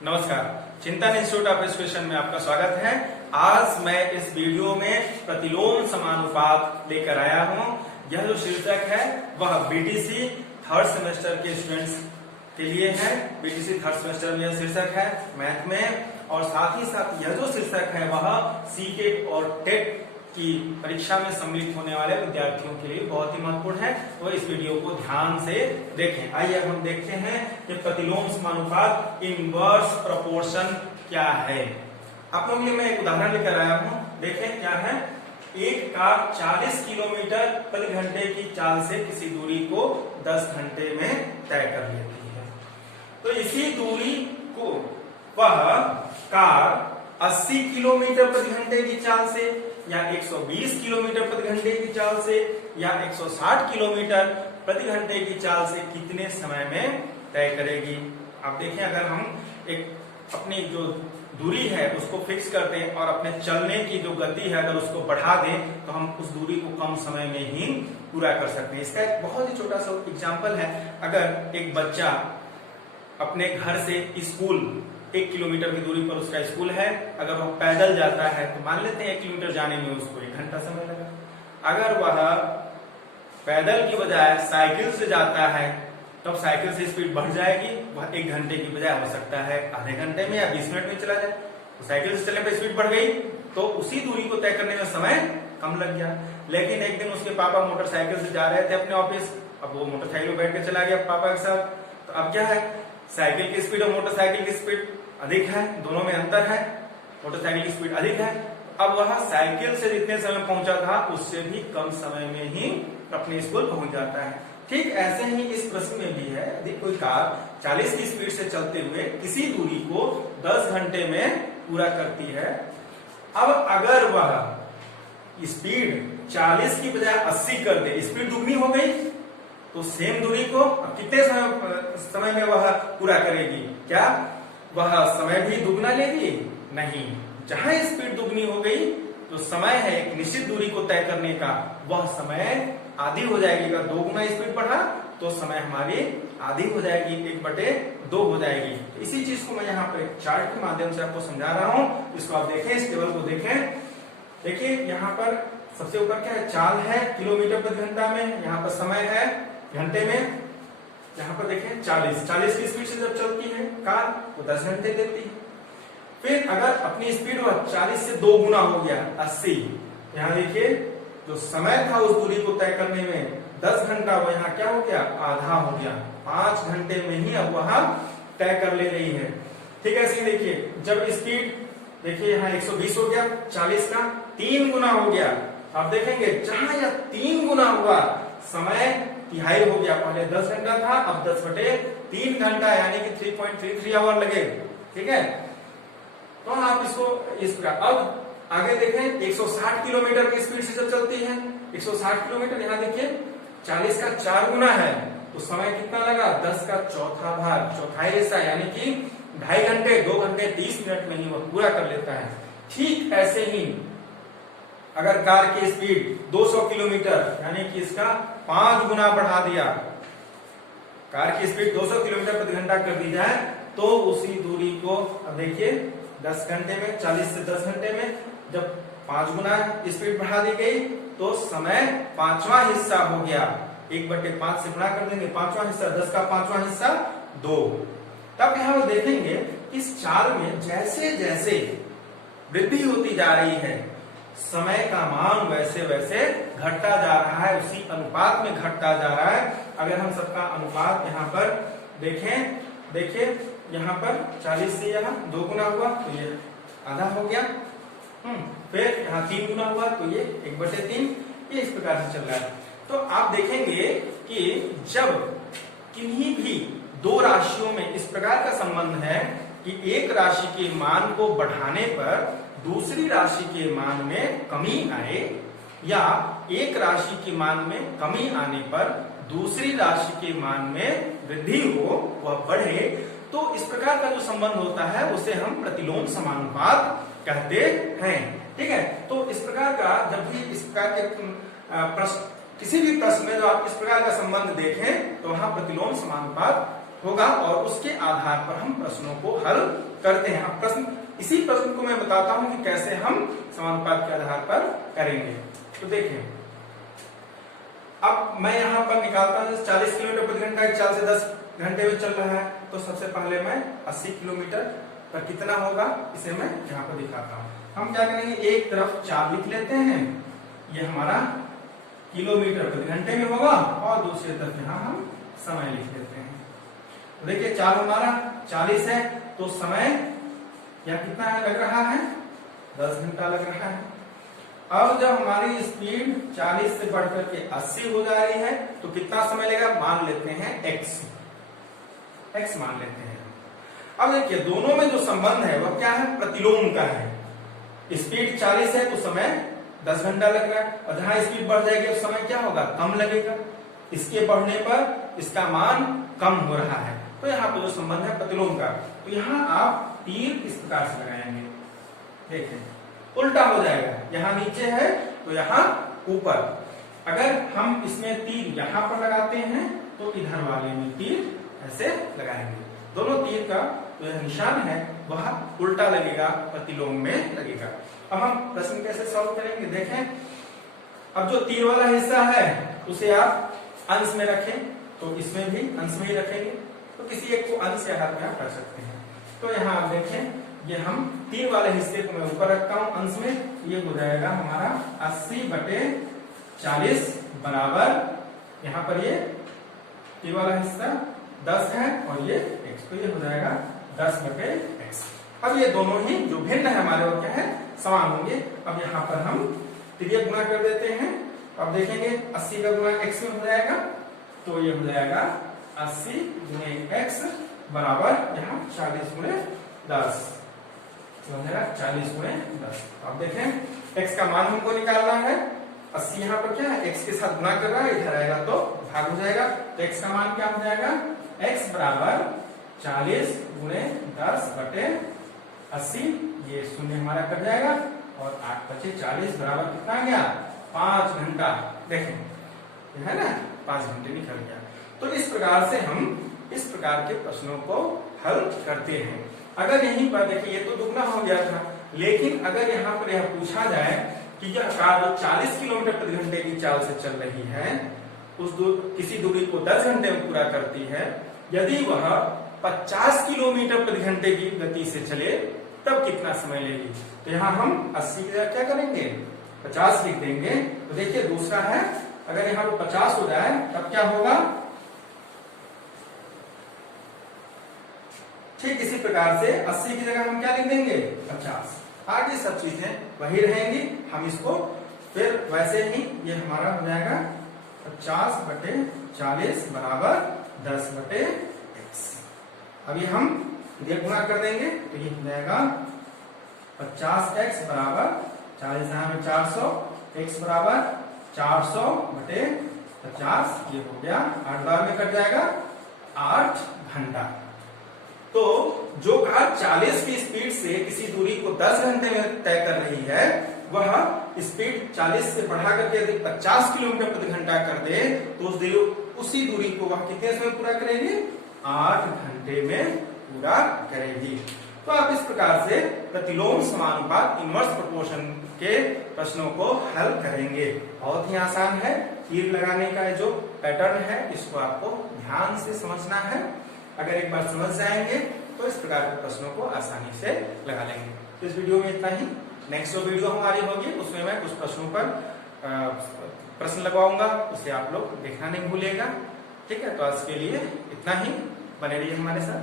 नमस्कार, चिंतन institute of education में आपका स्वागत है। आज मैं इस वीडियो में प्रतिलोम समानुपात लेकर आया हूं। यह जो शीर्षक है वह बीटीसी थर्ड सेमेस्टर के स्टूडेंट्स के लिए है। बीटीसी थर्ड सेमेस्टर में यह शीर्षक है मैथ में, और साथ ही साथ यह जो शीर्षक है वह सीटेट और टेट की परीक्षा में सम्मिलित होने वाले विद्यार्थियों के लिए बहुत ही महत्वपूर्ण है। तो इस वीडियो को ध्यान से देखें। आइए हम देखते हैं कि प्रतिलोम समानुपात इनवर्स प्रोपोर्शन क्या है। आप लोगों के लिए मैं एक उदाहरण लेकर आया हूं। देखें क्या है। एक कार 40 किलोमीटर प्रति घंटे की चाल से किसी दूरी को 10 घंटे में तय कर लेती है। तो इसी दूरी को वह कार 80 किलोमीटर प्रति घंटे की चाल से या 120 किलोमीटर प्रति घंटे की चाल से या 160 किलोमीटर प्रति घंटे की चाल से कितने समय में तय करेगी। आप देखें, अगर हम एक अपनी जो दूरी है उसको फिक्स कर दें और अपने चलने की जो गति है अगर उसको बढ़ा दें तो हम उस दूरी को कम समय में ही पूरा कर सकते हैं। इसका एक बहुत ही छोटा सा एग्जाम्पल है। अगर एक बच्चा अपने घर से स्कूल 1 किलोमीटर की दूरी पर उसका स्कूल है, अगर वह पैदल जाता है तो मान लेते हैं 1 किलोमीटर जाने में उसको 1 घंटा समय लगा। अगर वह पैदल की बजाय साइकिल से जाता है तब साइकिल से स्पीड बढ़ जाएगी। वह 1 घंटे की बजाय हो सकता है आधे घंटे में या 20 मिनट में चला जाए। तो साइकिल से चलने पर स्पीड बढ़ गई तो उसी दूरी को तय करने में समय कम लग गया। लेकिन एक दिन उसके पापा मोटरसाइकिल से जा रहे थे अपने ऑफिस, अब वो मोटरसाइकिल बैठ के चला गया पापा के साथ। तो अब क्या है, साइकिल की स्पीड और मोटरसाइकिल की स्पीड अधिक है, दोनों में अंतर है, मोटरसाइकिल की स्पीड अधिक है। अब वह साइकिल से जितने समय पहुंचा था उससे भी कम समय में ही अपने स्कूल पहुंच जाता है। ठीक ऐसे ही इस प्रश्न में भी है। यदि कोई कार 40 की स्पीड से चलते हुए किसी दूरी को 10 घंटे में पूरा करती है, अब अगर वह स्पीड 40 की बजाय 80 कर दे, स्पीड दुगनी हो गई, तो सेम दूरी को कितने समय में वह पूरा करेगी? क्या वह समय भी दुगना लेगी? नहीं। जहां स्पीड दुगनी हो गई तो समय है एक निश्चित दूरी को तय करने का, वह समय आधी हो जाएगी। अगर 2 गुना स्पीड बढ़ा तो समय हमारी आधी हो जाएगी, 1/2 हो जाएगी। तो इसी चीज को मैं यहाँ पर एक चार्ट के माध्यम से आपको समझा रहा हूँ। इसको आप देखें, इस टेबल को देखें। देखिए यहाँ पर सबसे ऊपर क्या है, चाल है किलोमीटर प्रति घंटा में, यहाँ पर समय है घंटे में। यहाँ पर देखें 40 की स्पीड से जब चलती है कार तो 10 घंटे देती है। फिर अगर अपनी स्पीड वह 40 से 2 गुना हो गया 80, यहाँ देखिए जो समय था उस दूरी को तय करने में 10 घंटा, वो यहाँ क्या हो गया, आधा हो गया। 5 घंटे में ही अब वह तय कर ले रही है। ठीक है, ऐसे देखिए जब स्पीड देखिए यहाँ 120 हो गया, 40 का 3 गुना हो गया। आप देखेंगे जहां यह 3 गुना हुआ समय तिहाई हो गया। पहले 10 घंटा था, अब 10/3 घंटा यानी कि 3.33 आवर लगे। ठीक है, तो आप इसको इस प्रकार अब आगे देखें 160 किलोमीटर की स्पीड से जब चलती है, 160 किलोमीटर, यहाँ देखिए 40 का 4 गुना है तो समय कितना लगा, 10 का चौथा भाग, चौथाई हिस्सा, यानी कि 2.5 घंटे 2 घंटे 30 मिनट में ही वह पूरा कर लेता है। ठीक ऐसे ही अगर कार की स्पीड 200 किलोमीटर यानी कि इसका 5 गुना बढ़ा दिया, कार की स्पीड 200 किलोमीटर प्रति घंटा कर दी जाए तो उसी दूरी को अब देखिए 10 घंटे में, 40 से 10 घंटे में जब 5 गुना स्पीड बढ़ा दी गई तो समय 5वां हिस्सा हो गया। 1/5 से गुणा कर देंगे, 5वां हिस्सा, 10 का 5वां हिस्सा 2। तब यहाँ देखेंगे इस चाल में जैसे जैसे वृद्धि होती जा रही है समय का मान वैसे वैसे घटता जा रहा है, उसी अनुपात में घटता जा रहा है। अगर हम सबका अनुपात यहाँ पर देखें, देखिए यहाँ पर 40 से यहाँ 2 गुना हुआ तो ये आधा हो गया। फिर यहाँ 3 गुना हुआ तो ये 1/3, ये इस प्रकार से चल रहा है। तो आप देखेंगे कि जब किन्हीं भी 2 राशियों में इस प्रकार का संबंध है कि एक राशि के मान को बढ़ाने पर दूसरी राशि के मान में कमी आए, या एक राशि के मान में कमी आने पर दूसरी राशि के मान में वृद्धि हो, वह बढ़े, तो इस प्रकार का जो संबंध होता है उसे हम प्रतिलोम समानुपात कहते हैं। ठीक है, तो इस प्रकार का जब भी इस प्रकार के प्रश्न, किसी भी प्रश्न में जो आप इस प्रकार का संबंध देखें तो वहां प्रतिलोम समानुपात होगा और उसके आधार पर हम प्रश्नों को हल करते हैं। अब इसी प्रश्न को मैं बताता हूं कि कैसे हम समानुपात के आधार पर करेंगे। तो देखिए, अब मैं यहाँ पर निकालता हूँ 40 किलोमीटर प्रति घंटा 4 से 10 घंटे में चल रहा है, तो सबसे पहले मैं 80 किलोमीटर पर कितना होगा इसे मैं यहाँ पर दिखाता हूँ। हम क्या करेंगे, एक तरफ 4 लिख लेते हैं, ये हमारा किलोमीटर प्रति घंटे में होगा, और दूसरी तरफ यहाँ हम समय लिख लेते हैं। तो देखिए 4 हमारा 40 है, तो समय यहाँ कितना लग रहा है, 10 घंटा लग रहा है। अब जब हमारी स्पीड 40 से बढ़कर के 80 हो जा रही है, तो कितना समय लगेगा, मान लेते हैं x मान लेते हैं। अब देखिए दोनों में जो संबंध है वह क्या है, प्रतिलोम का है। स्पीड 40 है तो समय 10 घंटा लग रहा है, और जहां स्पीड बढ़ जाएगी तो समय क्या होगा, कम लगेगा। इसके बढ़ने पर इसका मान कम हो रहा है, तो यहाँ पर जो संबंध है प्रतिलोम का, तो यहाँ आप तीर इस प्रकार से लगाएंगे। देखें उल्टा हो जाएगा, यहाँ नीचे है तो यहाँ ऊपर। अगर हम इसमें तीर यहाँ पर लगाते हैं तो इधर वाले में तीर ऐसे लगाएंगे। दोनों तीर का जो यह निशान है वह उल्टा लगेगा, प्रतिलोम में लगेगा। अब हम प्रश्न कैसे सॉल्व करेंगे, देखें। अब जो तीर वाला हिस्सा है उसे आप अंश में रखें, तो इसमें भी अंश में ही रखेंगे, तो किसी एक को अंश या हर में आप कर सकते हैं। तो यहाँ आप देखें, ये हम तीर वाले हिस्से को मैं ऊपर रखता हूं अंश में, ये हो जाएगा हमारा 80/40 बराबर, यहाँ पर ये तीर वाला हिस्सा 10 है और ये x, तो ये हो जाएगा 10/x। अब ये दोनों ही जो भिन्न है हमारे वो क्या है, समान होंगे। अब यहाँ पर हम त्रिय गुणा कर देते हैं। अब देखेंगे 80 का गुणा x में हो जाएगा, तो ये हो जाएगा 80 × x बराबर यहाँ 40 × 10, तो 40 × 10। अब देखें x का मान हमको निकालना है, 80 यहाँ पर क्या है, x के साथ गुणा कर रहा है, इधर आएगा तो भाग हो जाएगा, तो x का मान क्या हो जाएगा, x बराबर 40 × 10/80, ये शून्य हमारा कट जाएगा, और 8 बचे 40 बराबर कितना आ गया, 5 घंटा। देखें है ना, 5 घंटे निकल गया। तो इस प्रकार से हम इस प्रकार के प्रश्नों को हल करते हैं। अगर यहीं पर देखिए ये तो दुगना हो गया था, लेकिन अगर यहाँ पर यह पूछा जाए कि यह कार जो 40 किलोमीटर प्रति घंटे की चाल से चल रही है, उस किसी दूरी को 10 घंटे में पूरा करती है, यदि वह 50 किलोमीटर प्रति घंटे की गति से चले तब कितना समय लेगी। तो यहाँ हम 80 की जगह क्या करेंगे, 50 लिख देंगे। तो देखिए दूसरा है, अगर यहाँ पर 50 हो जाए तब क्या होगा, ठीक इसी प्रकार से 80 की जगह हम क्या लिख देंगे, 50। आगे सब चीजें वही रहेंगी, हम इसको फिर वैसे ही ये हमारा हो जाएगा 50/40 बराबर 10/x। अभी हम ये गुणा कर देंगे तो ये हो जाएगा 50x बराबर 40 में 400, x बराबर 400/50, ये हो गया 8 बार में कट जाएगा 8 घंटा। तो जो कार 40 की स्पीड से किसी दूरी को 10 घंटे में तय कर रही है, वह स्पीड 40 से बढ़ा करके यदि 50 किलोमीटर प्रति घंटा कर दे, तो उसी दूरी को वह कितने समय पूरा करेगी, 8 घंटे में पूरा करेगी। तो आप इस प्रकार से प्रतिलोम समानुपात इनवर्स प्रोपोर्शन के प्रश्नों को हल करेंगे। बहुत ही आसान है, तीर लगाने का जो पैटर्न है इसको आपको ध्यान से समझना है। अगर एक बार समझ जाएंगे तो इस प्रकार के प्रश्नों को आसानी से लगा लेंगे। तो इस वीडियो में इतना ही। नेक्स्ट जो वीडियो हमारी होगी उसमें मैं कुछ प्रश्नों पर प्रश्न लगवाऊंगा, उसे आप लोग देखना नहीं भूलिएगा। ठीक है, तो आज के लिए इतना ही, बने रहिए हमारे साथ।